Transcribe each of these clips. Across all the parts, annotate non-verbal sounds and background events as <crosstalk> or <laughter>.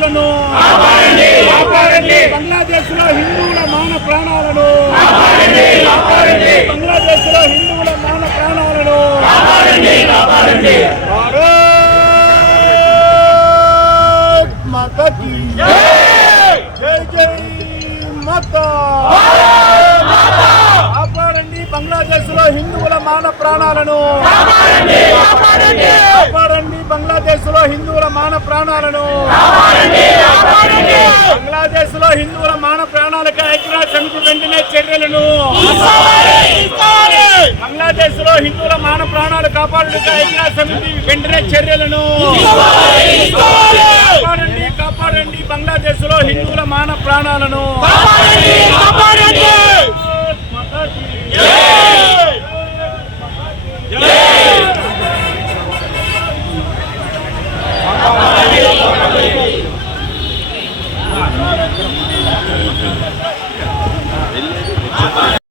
హక్కులను బంగ్లాదేశ్లో హిందువుల మాన ప్రాణాలను బంగ్లాదేశ్లో హిందువుల మాన ప్రాణాలను భారత్ మాతా కీ జై! జై మాతా! కాపాడండి బంగ్లాదేశ్లో హిందువుల మాన ప్రాణాలను కాపాడండి బంగ్లాదేశ్లో హిందువుల మాన ప్రాణాలను. బంగ్లాదేశ్లో హిందువుల మాన ప్రాణాలకు ఐక్యరాజ్య సమితి వెంటనే చర్యలను. బంగ్లాదేశ్లో హిందువుల మాన ప్రాణాలు కాపాడడానికి ఐక్యరాజ్య సమితి వెంటనే చర్యలను. కాపాడండి కాపాడండి బంగ్లాదేశ్లో హిందువుల మాన ప్రాణాలను.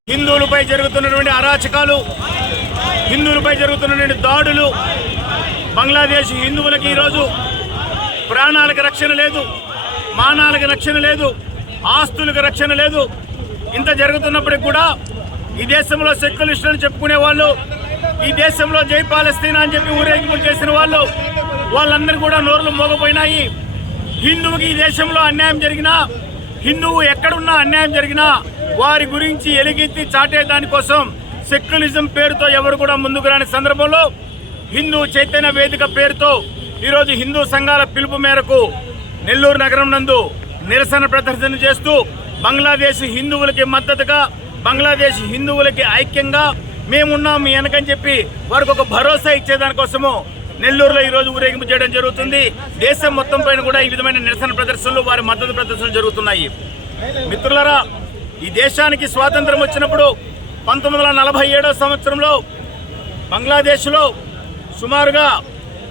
హిందువులపై జరుగుతున్నటువంటి అరాచకాలు హిందువులపై జరుగుతున్నటువంటి దాడులు బంగ్లాదేశ్ హిందువులకి ఈరోజు ప్రాణాలకు రక్షణ లేదు మానాలకు రక్షణ లేదు ఆస్తులకు రక్షణ లేదు. ఇంత జరుగుతున్నప్పటికి కూడా ఈ దేశంలో సెక్యులిస్టులు చెప్పుకునే వాళ్ళు ఈ దేశంలో జై పాలస్తీనా అని చెప్పి ఊరేగింపులు చేసిన వాళ్ళు వాళ్ళందరూ కూడా నోర్లు మోగపోయినాయి. హిందువుకి ఈ దేశంలో అన్యాయం జరిగినా హిందువు ఎక్కడున్నా అన్యాయం జరిగినా వారి గురించి ఎలుగెత్తి చాటే దానికోసం సెక్యులిజం పేరుతో ఎవరు కూడా ముందుకు రాని సందర్భంలో హిందూ చైతన్య వేదిక పేరుతో ఈరోజు హిందూ సంఘాల పిలుపు మేరకు నెల్లూరు నగరం నందు నిరసన ప్రదర్శన చేస్తూ బంగ్లాదేశ్ హిందువులకి మద్దతుగా బంగ్లాదేశ్ హిందువులకి ఐక్యంగా మేమున్నాం మీ వెనకని చెప్పి వారికి ఒక భరోసా ఇచ్చేదానికోసము నెల్లూరులో ఈ రోజు ఊరేగింపు చేయడం జరుగుతుంది. దేశం మొత్తం పైన కూడా ఈ విధమైన నిరసన ప్రదర్శనలు వారి మద్దతు ప్రదర్శనలు జరుగుతున్నాయి. మిత్రులరా ఈ దేశానికి స్వాతంత్రం వచ్చినప్పుడు పంతొమ్మిది వందల నలభై ఏడో సంవత్సరంలో బంగ్లాదేశ్లో సుమారుగా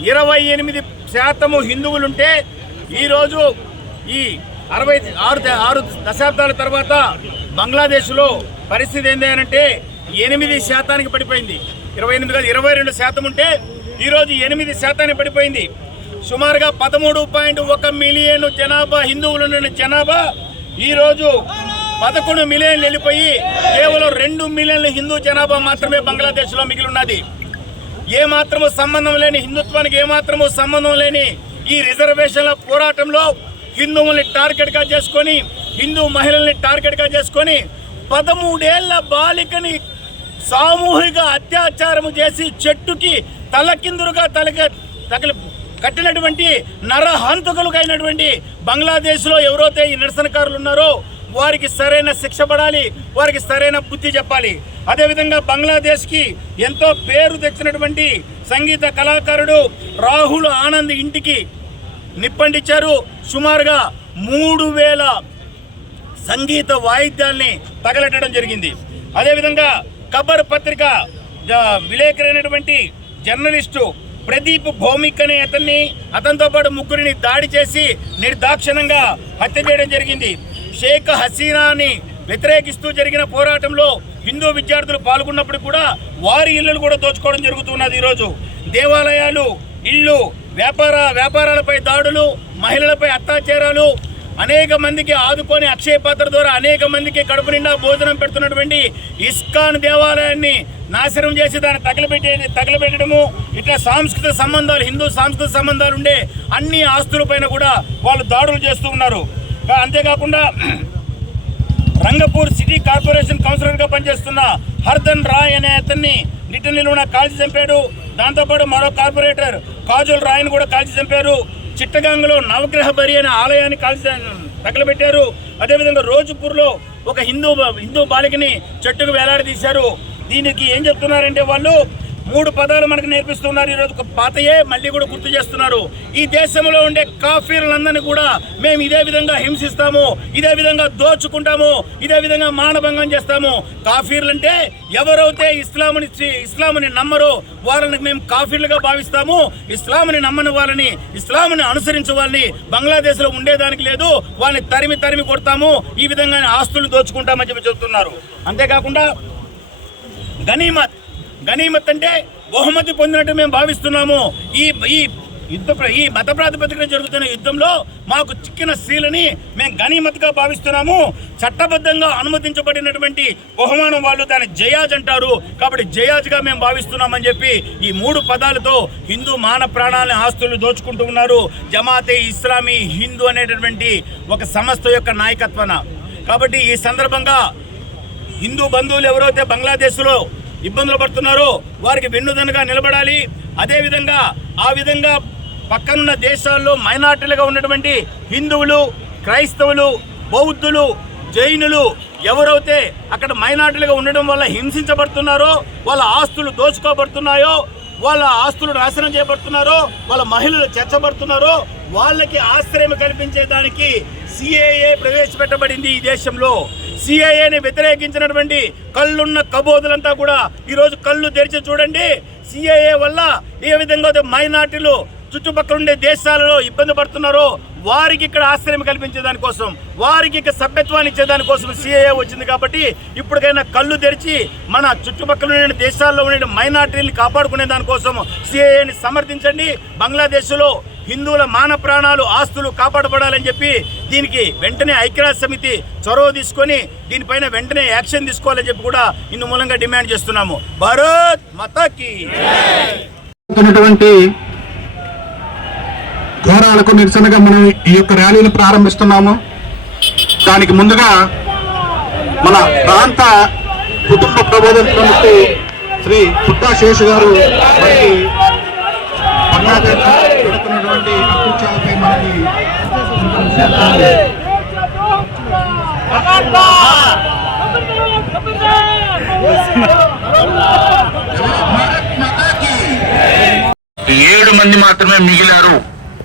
ఇరవై ఎనిమిది శాతము హిందువులుంటే ఈరోజు ఈ అరవై ఆరు ద- ఆరు దశాబ్దాల తర్వాత బంగ్లాదేశ్లో పరిస్థితి ఏంటి అంటే ఎనిమిది శాతానికి పడిపోయింది. ఇరవై ఎనిమిది కాదు ఇరవై రెండు శాతం ఉంటే ఈరోజు ఎనిమిది శాతానికి పడిపోయింది. సుమారుగా పదమూడు పాయింట్ ఒక మిలియన్ జనాభా హిందువులు జనాభా ఈరోజు పదకొండు మిలియన్లు వెళ్ళిపోయి కేవలం రెండు మిలియన్ల హిందూ జనాభా మాత్రమే బంగ్లాదేశ్లో మిగిలి ఉన్నది ఏ మాత్రము సంబంధం లేని హిందుత్వానికి ఏమాత్రము సంబంధం లేని ఈ రిజర్వేషన్ల పోరాటంలో హిందువుల్ని టార్గెట్గా చేసుకొని హిందూ మహిళల్ని టార్గెట్గా చేసుకొని పదమూడేళ్ళ బాలికని సామూహిక అత్యాచారం చేసి చెట్టుకి తలకిందురుగా తలక తగిలి కట్టినటువంటి నరహంతకులకైనటువంటి బంగ్లాదేశ్లో ఎవరైతే ఈ నిరసనకారులు ఉన్నారో వారికి సరైన శిక్ష పడాలి వారికి సరైన బుద్ధి చెప్పాలి. అదేవిధంగా బంగ్లాదేశ్కి ఎంతో పేరు తెచ్చినటువంటి సంగీత కళాకారుడు రాహుల్ ఆనంద్ ఇంటికి నిప్పండిచ్చారు. సుమారుగా మూడు వేల సంగీత వాయిద్యాల్ని తగలెట్టడం జరిగింది. అదేవిధంగా కబర్ పత్రిక జ- విలేకరైనటువంటి జర్నలిస్టు ప్రదీప్ భౌమిక్ అనే అతన్ని అతనితో పాటు ముగ్గురిని దాడి చేసి నిర్దాక్షిణంగా హత్య చేయడం జరిగింది. షేక్ హసీనాని వ్యతిరేకిస్తూ జరిగిన పోరాటంలో హిందూ విద్యార్థులు పాల్గొన్నప్పుడు కూడా వారి ఇళ్ళను కూడా దోచుకోవడం జరుగుతున్నది ఈరోజు. దేవాలయాలు ఇళ్ళు వ్యాపార వ్యాపారాలపై దాడులు మహిళలపై అత్యాచారాలు అనేక మందికి ఆదుకొని అక్షయ పాత్ర ద్వారా అనేక మందికి కడుపు నిండా భోజనం పెడుతున్నటువంటి ఇస్కాన్ దేవాలయాన్ని నాశనం చేసి దాన్ని తగలబెట్టే తగలబెట్టడము ఇట్లా సాంస్కృతిక సంబంధాలు హిందూ సాంస్కృతిక సంబంధాలు ఉండే అన్ని ఆస్తులపైన కూడా వాళ్ళు దాడులు చేస్తూ ఉన్నారు. అంతేకాకుండా <clears throat> రంగపూర్ సిటీ కార్పొరేషన్ కౌన్సిలర్గా పనిచేస్తున్న హర్దన్ రాయ్ అనే అతన్ని నిట్ట నిలువున కాల్చి చంపాడు. దాంతోపాటు మరో కార్పొరేటర్ కాజుల్ రాయ్ని కూడా కాల్చి చంపారు. చిట్టగాంగలో నవగ్రహ బరి అనే ఆలయాన్ని కాల్చి తగలబెట్టారు. అదేవిధంగా రోజుపూర్లో ఒక హిందూ హిందూ బాలికని చెట్టుకు వేలాడదీశారు. దీనికి ఏం చెప్తున్నారంటే వాళ్ళు మూడు పదాలు మనకు నేర్పిస్తున్నారు. ఈరోజు పాతయే మళ్ళీ కూడా గుర్తు చేస్తున్నారు. ఈ దేశంలో ఉండే కాఫీలందరినీ కూడా మేము ఇదే విధంగా హింసిస్తాము ఇదే విధంగా దోచుకుంటాము ఇదే విధంగా మానభంగం చేస్తాము. కాఫీర్లు అంటే ఎవరైతే ఇస్లాముని ఇస్లాముని నమ్మరో వాళ్ళని మేము కాఫీర్లుగా భావిస్తాము. ఇస్లాంని నమ్మని వాళ్ళని ఇస్లాముని అనుసరించే వాళ్ళని బంగ్లాదేశ్లో ఉండేదానికి లేదు. వాళ్ళని తరిమి తరిమి కొడతాము. ఈ విధంగా ఆస్తులు దోచుకుంటామని చెప్పి చెబుతున్నారు అంతేకాకుండా గనీమత్ గనీమత్ అంటే బహుమతి పొందినట్టు మేము భావిస్తున్నాము. ఈ ఈ యుద్ధ ప్ర- ఈ మత ప్రాతిపదికన జరుగుతున్న యుద్ధంలో మాకు చిక్కిన స్త్రీలని మేము గణీమతిగా భావిస్తున్నాము. చట్టబద్ధంగా అనుమతించబడినటువంటి బహుమానం వాళ్ళు దాన్ని జయాజ్ అంటారు. కాబట్టి జయాజ్గా మేము భావిస్తున్నామని చెప్పి ఈ మూడు పదాలతో హిందూ మాన ప్రాణాలని ఆస్తులు దోచుకుంటూ ఉన్నారు. జమాతే ఇస్లామీ హిందూ అనేటటువంటి ఒక సంస్థ యొక్క నాయకత్వన. కాబట్టి ఈ సందర్భంగా హిందూ బంధువులు ఎవరైతే బంగ్లాదేశ్లో ఇబ్బందులు పడుతున్నారో. వారికి వెన్నుదనగా నిలబడాలి. అదేవిధంగా ఆ విధంగా పక్కనున్న దేశాల్లో మైనార్టీలుగా ఉన్నటువంటి హిందువులు క్రైస్తవులు బౌద్ధులు జైనులు ఎవరైతే అక్కడ మైనార్టీలుగా ఉండడం వల్ల హింసించబడుతున్నారో వాళ్ళ ఆస్తులు దోచుకోబడుతున్నాయో వాళ్ళ ఆస్తులు నాశనం చేయబడుతున్నారో వాళ్ళ మహిళలు చేర్చబడుతున్నారో వాళ్ళకి ఆశ్రయం కల్పించేదానికి సిఏఏ ప్రవేశపెట్టబడింది ఈ దేశంలో. సిఐఏని వ్యతిరేకించినటువంటి కళ్ళున్న కబోదులంతా కూడా ఈరోజు కళ్ళు తెరిచి చూడండి. సిఐఏ వల్ల ఏ విధంగా మైనార్టీలు చుట్టుపక్కల ఉండే దేశాలలో ఇబ్బంది పడుతున్నారో వారికి ఇక్కడ ఆశ్రయం కల్పించే దానికోసం వారికి ఇక్కడ సభ్యత్వాన్ని ఇచ్చేదానికోసం సిఏఏ వచ్చింది కాబట్టి ఇప్పటికైనా కళ్ళు తెరిచి మన చుట్టుపక్కల ఉండే దేశాల్లో ఉండే మైనార్టీని కాపాడుకునే దానికోసం సిఏఏని సమర్థించండి. బంగ్లాదేశ్లో హిందువుల మాన ప్రాణాలు ఆస్తులు కాపాడబడాలని చెప్పి దీనికి వెంటనే ఐక్యరాజ్య సమితి చొరవ తీసుకొని దీనిపైన వెంటనే యాక్షన్ తీసుకోవాలని చెప్పి కూడా ఇందు మూలంగా డిమాండ్ చేస్తున్నాము. భారత్ మతాకి ఘోరాలకు నిరసనగా మనం ఈ యొక్క ర్యాలీని ప్రారంభిస్తున్నాము. దానికి ముందుగా మన ప్రాంత కుటుంబ ప్రబోధన సంస్థ శ్రీ పుట్టా శేషు గారు మనకి బంగ్లాదేశ్ జరుగుతున్నటువంటి అకృత్యాలపై మనకి ఏడు మంది మాత్రమే మిగిలారు.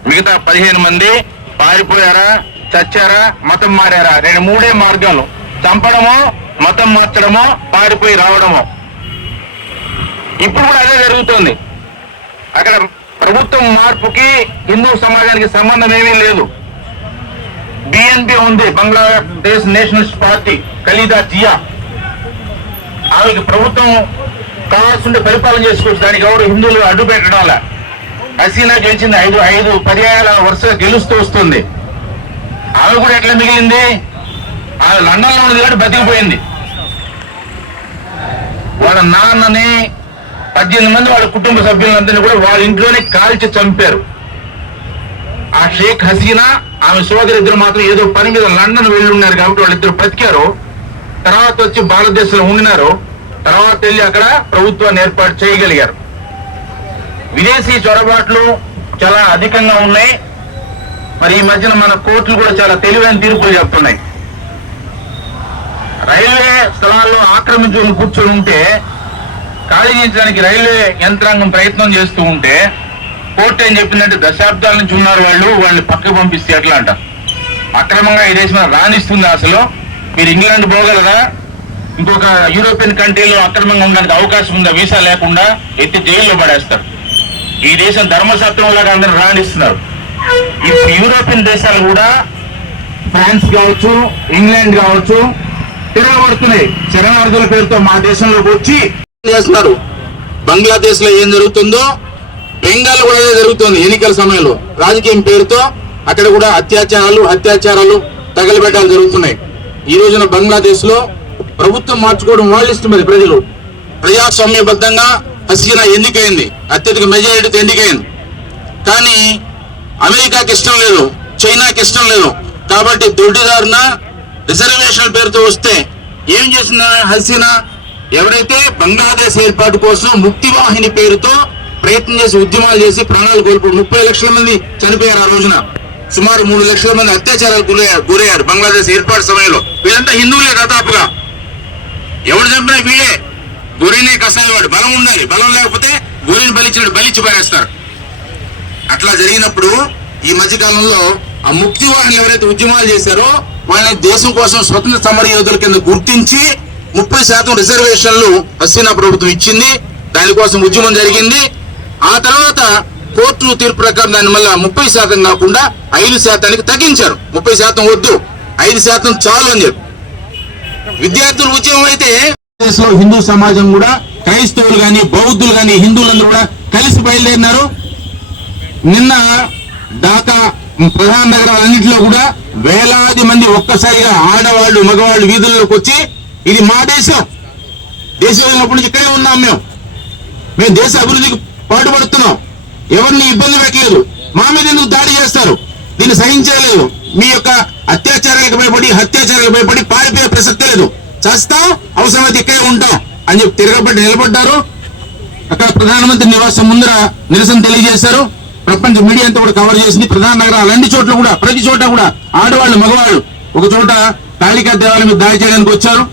మిగతా పదిహేను మంది పారిపోయారా చచ్చారా మతం మారారా? రెండు మూడే మార్గాలు. చంపడమో మతం మార్చడమో పారిపోయి రావడమో. ఇప్పుడు కూడా అదే జరుగుతోంది. అక్కడ ప్రభుత్వం మార్పుకి హిందూ సమాజానికి సంబంధం ఏమీ లేదు. బిఎన్పి ఉంది. Bangladesh nationalist party Khaleda Zia. ఆమెకి ప్రభుత్వం కావాల్సింటే పరిపాలన చేసుకోవచ్చు. దానికి ఎవరు హిందువులు అడ్డు పెట్టడం హసీనా గెలిచింది. ఐదు ఐదు పర్యాయాల వరుసగా గెలుస్తూ వస్తుంది. ఆమె కూడా ఎట్లా మిగిలింది? ఆమె లండన్లో ఉంది కాబట్టి బతికిపోయింది. వాళ్ళ నాన్నని పద్దెనిమిది మంది వాళ్ళ కుటుంబ సభ్యులందరినీ కూడా వాళ్ళ ఇంట్లోనే కాల్చి చంపారు. ఆ షేక్ హసీనా ఆమె సోదరి ఇద్దరు మాత్రం ఏదో పని మీద లండన్ వెళ్ళి ఉన్నారు కాబట్టి వాళ్ళిద్దరు బ్రతికారు. తర్వాత వచ్చి భారతదేశంలో ఉండినారు. తర్వాత వెళ్ళి అక్కడ ప్రభుత్వాన్ని ఏర్పాటు చేయగలిగారు. విదేశీ చొరబాట్లు చాలా అధికంగా ఉన్నాయి. మరి ఈ మధ్యన మన కోర్టులు కూడా చాలా తెలివైన తీర్పులు చెప్తున్నాయి. రైల్వే స్థలాల్లో ఆక్రమించుకుని కూర్చొని ఉంటే ఖాళీ చేయించడానికి రైల్వే యంత్రాంగం ప్రయత్నం చేస్తూ ఉంటే కోర్టు ఏం చెప్పిందంటే దశాబ్దాల నుంచి ఉన్నారు వాళ్ళు వాళ్ళని పక్కకు పంపిస్తే ఎట్లా అంట? అక్రమంగా ఈ దేశం రాణిస్తుంది అసలు. మీరు ఇంగ్లాండ్ పోగలరా? ఇంకొక యూరోపియన్ కంట్రీలో అక్రమంగా ఉండడానికి అవకాశం ఉందా? వీసా లేకుండా ఎత్తి జైల్లో పడేస్తారు. ఈ దేశం ధర్మసత్వం లాగా అందరూ రాణిస్తున్నారు. ఇప్పుడు యూరోపియన్ దేశాలు కూడా ఫ్రాన్స్ కావచ్చు ఇంగ్లాండ్ కావచ్చు తిరగబడుతున్నాయి. శరణార్థుల పేరుతో మా దేశంలోకి వచ్చి చేస్తున్నారు. బంగ్లాదేశ్లో ఏం జరుగుతుందో బెంగాల్ కూడా జరుగుతుంది ఎన్నికల సమయంలో. రాజకీయం పేరుతో అక్కడ కూడా అత్యాచారాలు అత్యాచారాలు తగలబెట్టాలు జరుగుతున్నాయి. ఈ రోజున బంగ్లాదేశ్లో ప్రభుత్వం మార్చుకోవడం వాళ్ళు ఇష్టం అది ప్రజలు. ప్రజాస్వామ్యబద్ధంగా హసీనా ఎన్నికైంది. అత్యధిక మెజారిటీతో ఎన్నికైంది. కానీ అమెరికాకి ఇష్టం లేదు చైనాకి ఇష్టం లేదు. కాబట్టి దొడ్డిదారున రిజర్వేషన్ పేరుతో వస్తే ఏం చేసిన హసీనా? ఎవరైతే బంగ్లాదేశ్ ఏర్పాటు కోసం ముక్తివాహిని పేరుతో ప్రయత్నం చేసి ఉద్యమాలు చేసి ప్రాణాలు కోల్పోయి ముప్పై లక్షల మంది చనిపోయారు ఆ రోజున. సుమారు మూడు లక్షల మంది అత్యాచారాలు గురయ్యారు గురయ్యారు బంగ్లాదేశ్ ఏర్పాటు సమయంలో. వీళ్ళంతా హిందువులే దాదాపుగా. ఎవడు చంపినా వీడే గురినే కసాయవాడు. బలం ఉండాలి. బలం లేకపోతే గురిని బలిచ్చినట్టు బలిచ్చి పారేస్తారు. అట్లా జరిగినప్పుడు ఈ మధ్యకాలంలో ఆ ముక్తి వాహిని ఎవరైతే ఉద్యమాలు చేశారో వాళ్ళని దేశం కోసం స్వతంత్ర సమర యోధుల కింద గుర్తించి ముప్పై శాతం రిజర్వేషన్లు హసీనా ప్రభుత్వం ఇచ్చింది. దానికోసం ఉద్యమం జరిగింది. ఆ తర్వాత కోర్టు తీర్పు ప్రకారం దాన్ని మళ్ళా ముప్పై శాతం కాకుండా ఐదు శాతానికి తగ్గించారు. ముప్పై శాతం వద్దు. ఐదు శాతం చాలు అని చెప్పి. విద్యార్థుల ఉద్యమం అయితే దేశంలో హిందూ సమాజం కూడా క్రైస్తవులు కానీ బౌద్ధులు కానీ హిందువులందరూ కూడా కలిసి బయలుదేరినారు. నిన్న ఢాకా ప్రధాన నగరాలన్నింటిలో కూడా వేలాది మంది ఒక్కసారిగా ఆడవాళ్ళు మగవాళ్ళు వీధుల్లోకి వచ్చి ఇది మా దేశం. దేశం ఉన్నప్పటి నుంచి ఇక్కడే ఉన్నాం మేము. మేము దేశ అభివృద్ధికి పాటుపడుతున్నాం. ఎవరిని ఇబ్బంది పెట్టలేదు. మా మీద ఎందుకు దాడి చేస్తారు? దీన్ని సహించలేదు. మీ యొక్క అత్యాచారాలకు భయపడి హత్యాచారాలకు భయపడి పారిపోయే ప్రసక్తి లేదు. చస్తాం అవసరమైతే ఇక్కడే ఉంటాం అని చెప్పి తిరగబడి నిలబడ్డారు. అక్కడ ప్రధానమంత్రి నివాసం ముందర నిరసన తెలియజేశారు. ప్రపంచ మీడియా అంతా కూడా కవర్ చేసింది. ప్రధాన నగరాలు అన్ని చోట్ల కూడా ప్రతి చోట కూడా ఆడవాళ్ళు మగవాళ్ళు ఒక చోట కాళికా దేవాలయం మీద దాడి చేయడానికి వచ్చారు.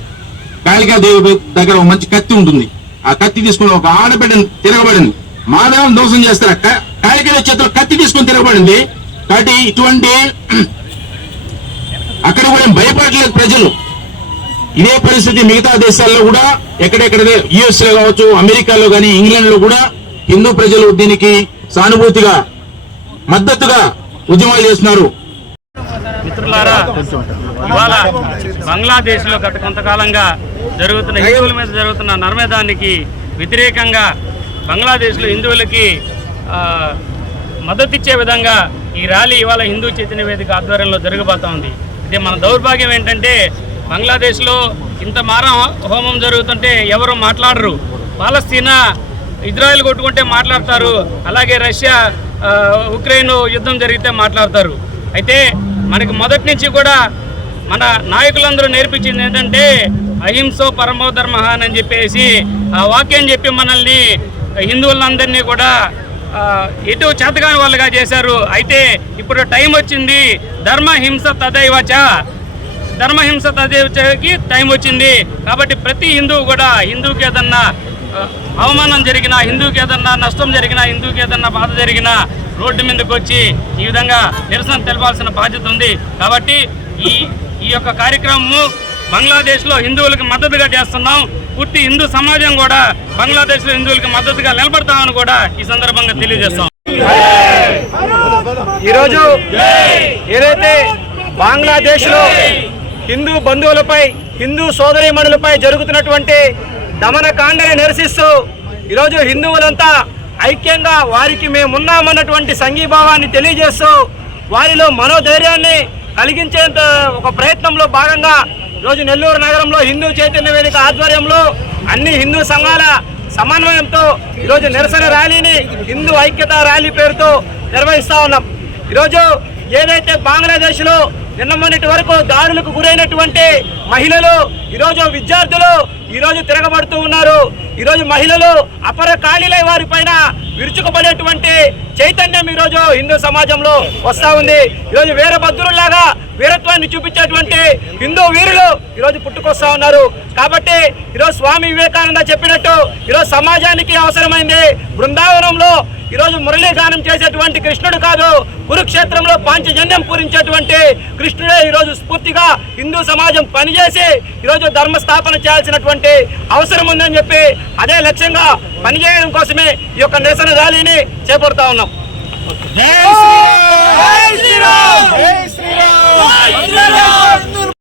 కాళికా దేవి దగ్గర ఒక మంచి కత్తి ఉంటుంది. ఆ కత్తి తీసుకుని ఒక ఆడబిడ్డని తిరగబడింది. మాధవం దోషం చేస్తారు కా- చేతిలో కత్తి తీసుకుని తిరగబడింది. కాబట్టి ఇటువంటి <clears throat> అక్కడ కూడా భయపడలేదు ప్రజలు. ఇదే పరిస్థితి మిగతా దేశాల్లో కూడా ఎక్కడెక్కడ యుఎస్లో కావచ్చు అమెరికాలో కానీ ఇంగ్లాండ్లో కూడా హిందూ ప్రజలు దీనికి సానుభూతిగా మద్దతుగా ఉద్యమాలు చేస్తున్నారు. మిత్రులారా ఇవాళ బంగ్లాదేశ్లో గత కొంతకాలంగా జరుగుతున్న హిందువుల మీద జరుగుతున్న నర్మేదానికి వ్యతిరేకంగా బంగ్లాదేశ్లో హిందువులకి మద్దతిచ్చే విధంగా ఈ ర్యాలీ ఇవాళ హిందూ చైతన్య వేదిక ఆధ్వర్యంలో జరగబోతా ఉంది. అయితే మన దౌర్భాగ్యం ఏంటంటే బంగ్లాదేశ్లో ఇంత మారం హోమం జరుగుతుంటే ఎవరు మాట్లాడరు. పాలస్తీనా ఇజ్రాయెల్ కొట్టుకుంటే మాట్లాడతారు అలాగే రష్యా ఉక్రెయిన్ యుద్ధం జరిగితే మాట్లాడతారు. అయితే మనకి మొదటి నుంచి కూడా మన నాయకులందరూ నేర్పించింది ఏంటంటే అహింసో పరమో ధర్మ అని చెప్పేసి ఆ వాక్యం చెప్పి మనల్ని హిందువులందరినీ కూడా ఎటు చేతగాని వాళ్ళుగా చేశారు. అయితే ఇప్పుడు టైం వచ్చింది. ధర్మహింస తదైవచ ధర్మహింస తదైవచకి టైం వచ్చింది. కాబట్టి ప్రతి హిందువు కూడా హిందువుకి ఏదన్నా అవమానం జరిగినా హిందువుకి ఏదన్నా నష్టం జరిగినా హిందువుకి ఏదన్నా బాధ జరిగినా రోడ్డు మీదకి వచ్చి ఈ విధంగా నిరసన తెలపాల్సిన బాధ్యత ఉంది. కాబట్టి ఈ ఈ యొక్క కార్యక్రమము బంగ్లాదేశ్లో హిందువులకు మద్దతుగా చేస్తున్నాం. పూర్తి హిందూ సమాజం కూడా బంగ్లాదేశ్లో హిందువులకు మద్దతుగా నిలబడతామని కూడా ఈ సందర్భంగా తెలియజేస్తాం. ఈరోజు ఏదైతే బంగ్లాదేశ్లో హిందూ బంధువులపై హిందూ సోదరీమణులపై జరుగుతున్నటువంటి దమనకాండని నిరసిస్తూ ఈరోజు హిందువులంతా ఐక్యంగా వారికి మేమున్నామన్నటువంటి సంఘీభావాన్ని తెలియజేస్తూ వారిలో మనోధైర్యాన్ని కలిగించేంత ఒక ప్రయత్నంలో భాగంగా ఈరోజు నెల్లూరు నగరంలో హిందూ చైతన్య వేదిక ఆధ్వర్యంలో అన్ని హిందూ సంఘాల సమన్వయంతో ఈరోజు నిరసన ర్యాలీని హిందూ ఐక్యత ర్యాలీ పేరుతో నిర్వహిస్తా ఉన్నాం. ఈరోజు ఏదైతే బంగ్లాదేశ్లో నిన్న మొన్నటి వరకు దారులకు గురైనటువంటి మహిళలు ఈరోజు విద్యార్థులు ఈరోజు తిరగబడుతూ ఉన్నారు. ఈరోజు మహిళలు అపర ఖాళీలై వారి పైన విరుచుకుపడేటువంటి చైతన్యం ఈరోజు హిందూ సమాజంలో వస్తూ ఉంది. ఈరోజు వీర వీరభద్రుల్లాగా వీరత్వాన్ని చూపించేటువంటి హిందూ వీరులు ఈరోజు పుట్టుకొస్తా ఉన్నారు. కాబట్టి ఈరోజు స్వామి వివేకానంద చెప్పినట్టు ఈరోజు సమాజానికి అవసరమైంది. బృందావనంలో ఈరోజు మురళీగానం చేసేటువంటి కృష్ణుడు కాదు కురుక్షేత్రంలో పాంచజన్యం పూరించేటువంటి కృష్ణుడే ఈరోజు స్ఫూర్తిగా హిందూ సమాజం పనిచేసి ఈరోజు ధర్మస్థాపన చేయాల్సినటువంటి అవసరం ఉందని చెప్పి అదే లక్ష్యంగా పనిచేయడం కోసమే ఈ యొక్క నిరసన ర్యాలీని చేపడుతా ఉన్నాం. జై శ్రీరామ్! జై శ్రీరామ్!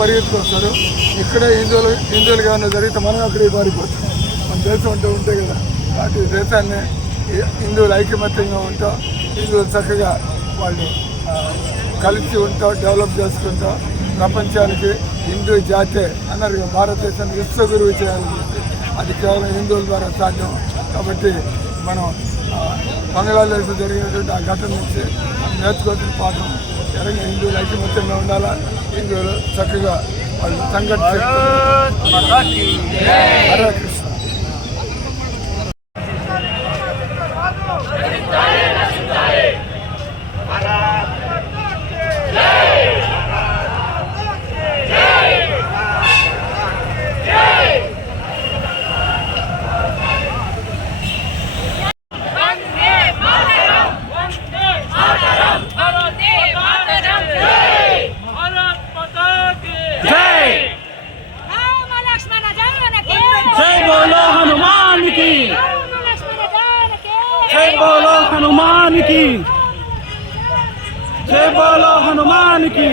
పరిగెత్తుకొస్తారు ఇక్కడే హిందువులు హిందువులుగా ఏమైనా జరిగితే మనం అక్కడే పారిపోతాం. మన దేశం ఉంటే ఉంటే కదా. వాటి దేశాన్ని హిందువులు ఐకమత్యంగా ఉంటాం హిందువులు చక్కగా వాళ్ళు కలిసి ఉంటాం డెవలప్ చేసుకుంటాం. ప్రపంచానికి హిందూ జాతే అన్నారు భారతదేశాన్ని విశ్వగురువు చేయాలని అది కేవలం హిందువుల ద్వారా సాధ్యం. కాబట్టి మనం బంగ్లాదేశ్ జరిగినటువంటి ఆ ఘటన నుంచి మనం నేర్చుకోవాల్సిన పాఠం ఎలాగ హిందువులు ఐకమత్యంగా ఉండాలా? హిందువులు చక్కగా వాళ్ళు సంఘటన హరే కృష్ణ వందే మాతరం వందే మాతరం వందే మాతరం జై భారత్ మాతా కీ జై రామ లక్ష్మణ జానకి జై బోలో హనుమాన్కి రామ లక్ష్మణ జానకి జై బోలో హనుమాన్కి జై బోలో హనుమాన్కి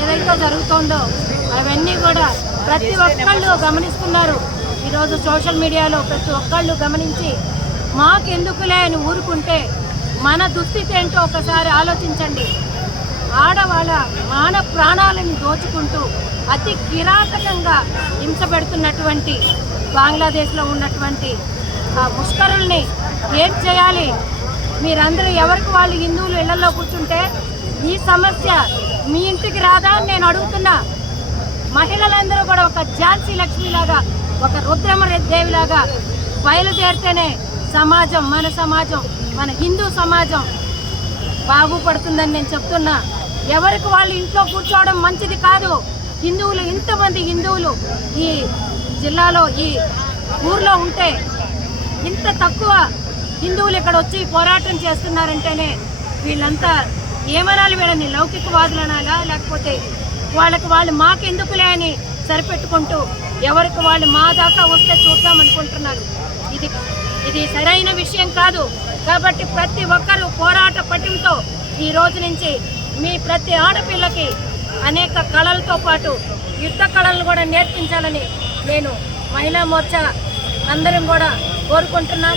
ఏదైతే జరుగుతుందో అవన్నీ కూడా ప్రతి ఒక్కళ్ళు గమనిస్తున్నారు. ఈరోజు సోషల్ మీడియాలో ప్రతి ఒక్కళ్ళు గమనించి మాకెందుకులే అని ఊరుకుంటే మన దుస్థితి ఏంటో ఒకసారి ఆలోచించండి. ఆడవాళ్ళ మాన ప్రాణాలను దోచుకుంటూ అతి కిరాతకంగా హింస పెడుతున్నటువంటి బంగ్లాదేశ్లో ఉన్నటువంటి ఆ ముష్కరుల్ని ఏం చేయాలి? మీరందరూ ఎవరికి వాళ్ళు హిందువులు ఇళ్ళలో కూర్చుంటే ఈ సమస్య మీ ఇంటికి రాదా అని నేను అడుగుతున్నా. మహిళలందరూ కూడా ఒక ఝాన్సీ లక్ష్మిలాగా ఒక రుద్రమ దేవిలాగా బయలుదేరితేనే సమాజం మన సమాజం మన హిందూ సమాజం బాగుపడుతుందని నేను చెప్తున్నా. ఎవరికి వాళ్ళు ఇంట్లో కూర్చోవడం మంచిది కాదు. హిందువులు ఇంతమంది హిందువులు ఈ జిల్లాలో ఈ ఊర్లో ఉంటే ఇంత తక్కువ హిందువులు ఇక్కడ వచ్చి పోరాటం చేస్తున్నారంటేనే వీళ్ళంతా ఏమనాలి వీళ్ళని? లౌకికవాదులు అనాలా లేకపోతే వాళ్ళకి వాళ్ళు మాకెందుకులే అని సరిపెట్టుకుంటూ ఎవరికి వాళ్ళు మా దాకా వస్తే చూద్దాం అనుకుంటున్నారు. ఇది ఇది సరైన విషయం కాదు. కాబట్టి ప్రతి ఒక్కరూ పోరాట పట్టింతో ఈ రోజు నుంచి మీ ప్రతి ఆడపిల్లకి అనేక కళలతో పాటు యుద్ధ కళలు కూడా నేర్పించాలని నేను మహిళా మోర్చా అందరం కూడా కోరుకుంటున్నాను